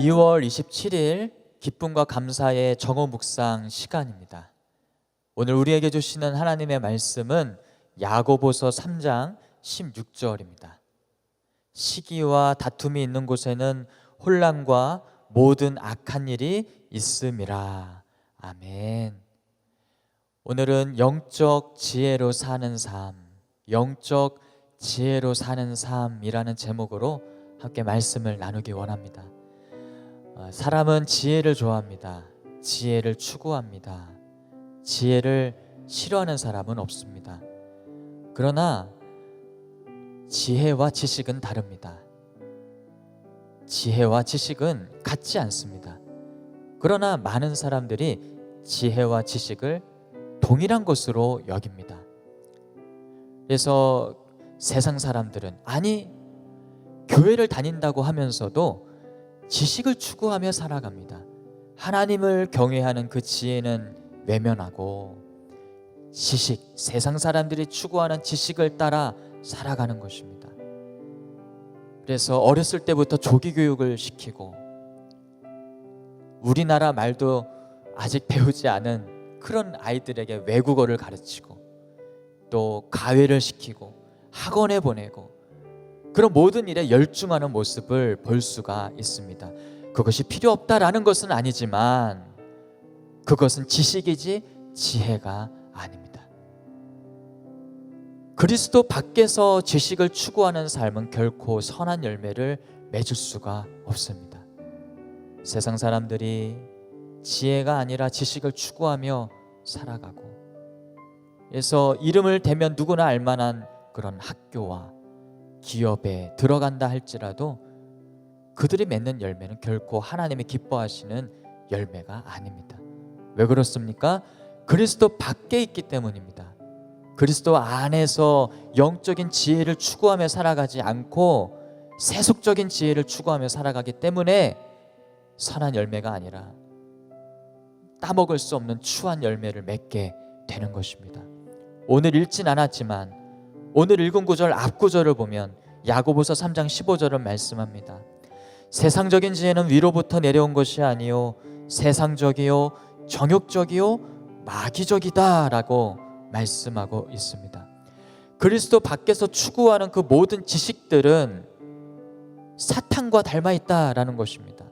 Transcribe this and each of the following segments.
2월 27일 기쁨과 감사의 정오 묵상 시간입니다. 오늘 우리에게 주시는 하나님의 말씀은 야고보서 3장 16절입니다. 시기와 다툼이 있는 곳에는 혼란과 모든 악한 일이 있음이라. 아멘. 오늘은 영적 지혜로 사는 삶, 영적 지혜로 사는 삶이라는 제목으로 함께 말씀을 나누기 원합니다. 사람은 지혜를 좋아합니다. 지혜를 추구합니다. 지혜를 싫어하는 사람은 없습니다. 그러나 지혜와 지식은 다릅니다. 지혜와 지식은 같지 않습니다. 그러나 많은 사람들이 지혜와 지식을 동일한 것으로 여깁니다. 그래서 세상 사람들은 교회를 다닌다고 하면서도 지식을 추구하며 살아갑니다. 하나님을 경외하는 그 지혜는 외면하고 세상 사람들이 추구하는 지식을 따라 살아가는 것입니다. 그래서 어렸을 때부터 조기 교육을 시키고 우리나라 말도 아직 배우지 않은 그런 아이들에게 외국어를 가르치고 또 가회를 시키고 학원에 보내고 그런 모든 일에 열중하는 모습을 볼 수가 있습니다. 그것이 필요 없다라는 것은 아니지만 그것은 지식이지 지혜가 아닙니다. 그리스도 밖에서 지식을 추구하는 삶은 결코 선한 열매를 맺을 수가 없습니다. 세상 사람들이 지혜가 아니라 지식을 추구하며 살아가고, 그래서 이름을 대면 누구나 알만한 그런 학교와 기업에 들어간다 할지라도 그들이 맺는 열매는 결코 하나님이 기뻐하시는 열매가 아닙니다. 왜 그렇습니까? 그리스도 밖에 있기 때문입니다. 그리스도 안에서 영적인 지혜를 추구하며 살아가지 않고 세속적인 지혜를 추구하며 살아가기 때문에 선한 열매가 아니라 따먹을 수 없는 추한 열매를 맺게 되는 것입니다. 오늘 읽진 않았지만 오늘 읽은 구절 앞 구절을 보면 야고보서 3장 15절은 말씀합니다. 세상적인 지혜는 위로부터 내려온 것이 아니요 세상적이요 정욕적이요 마귀적이다 라고 말씀하고 있습니다. 그리스도 밖에서 추구하는 그 모든 지식들은 사탄과 닮아 있다라는 것입니다.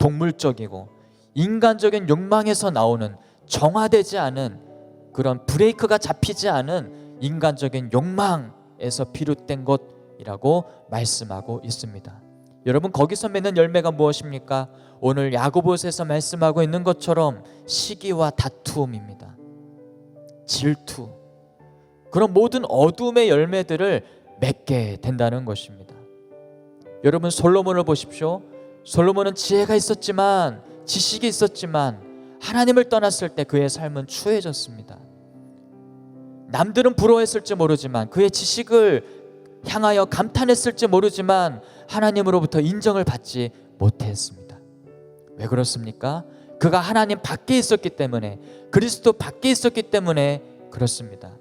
동물적이고 인간적인 욕망에서 나오는 정화되지 않은 그런 브레이크가 잡히지 않은 인간적인 욕망에서 비롯된 것이라고 말씀하고 있습니다. 여러분, 거기서 맺는 열매가 무엇입니까? 오늘 야고보서에서 말씀하고 있는 것처럼 시기와 다툼입니다. 질투, 그런 모든 어둠의 열매들을 맺게 된다는 것입니다. 여러분, 솔로몬을 보십시오. 솔로몬은 지혜가 있었지만, 지식이 있었지만 하나님을 떠났을 때 그의 삶은 추해졌습니다. 남들은 부러워했을지 모르지만, 그의 지식을 향하여 감탄했을지 모르지만 하나님으로부터 인정을 받지 못했습니다. 왜 그렇습니까? 그가 하나님 밖에 있었기 때문에, 그리스도 밖에 있었기 때문에 그렇습니다.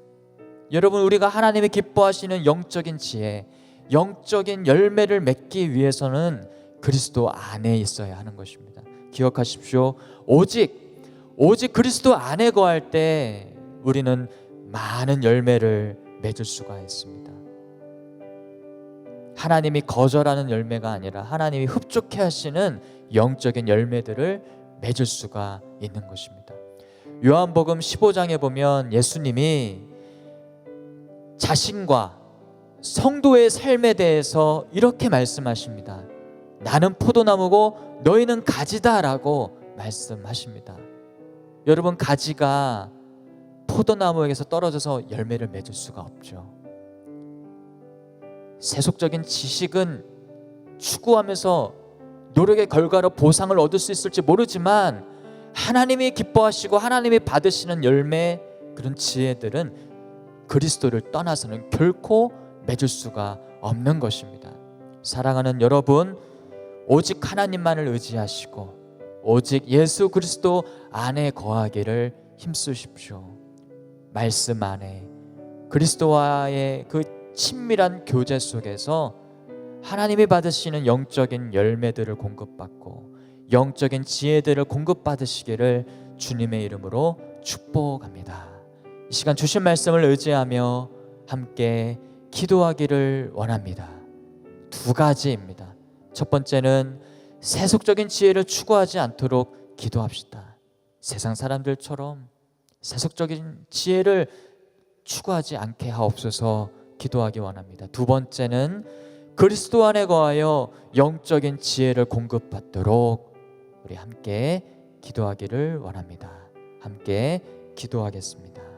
여러분, 우리가 하나님이 기뻐하시는 영적인 지혜, 영적인 열매를 맺기 위해서는 그리스도 안에 있어야 하는 것입니다. 기억하십시오. 오직 그리스도 안에 거할 때 우리는 많은 열매를 맺을 수가 있습니다. 하나님이 거절하는 열매가 아니라 하나님이 흡족해 하시는 영적인 열매들을 맺을 수가 있는 것입니다. 요한복음 15장에 보면 예수님이 자신과 성도의 삶에 대해서 이렇게 말씀하십니다. 나는 포도나무고 너희는 가지다 라고 말씀하십니다. 여러분, 가지가 포도나무에게서 떨어져서 열매를 맺을 수가 없죠. 세속적인 지식은 추구하면서 노력의 결과로 보상을 얻을 수 있을지 모르지만 하나님이 기뻐하시고 하나님이 받으시는 열매, 그런 지혜들은 그리스도를 떠나서는 결코 맺을 수가 없는 것입니다. 사랑하는 여러분, 오직 하나님만을 의지하시고 오직 예수 그리스도 안에 거하기를 힘쓰십시오. 말씀 안에 그리스도와의 그 친밀한 교제 속에서 하나님이 받으시는 영적인 열매들을 공급받고 영적인 지혜들을 공급받으시기를 주님의 이름으로 축복합니다. 이 시간 주신 말씀을 의지하며 함께 기도하기를 원합니다. 두 가지입니다. 첫 번째는 세속적인 지혜를 추구하지 않도록 기도합시다. 세상 사람들처럼 세속적인 지혜를 추구하지 않게 하옵소서 기도하기 원합니다. 두 번째는 그리스도 안에 거하여 영적인 지혜를 공급받도록 우리 함께 기도하기를 원합니다. 함께 기도하겠습니다.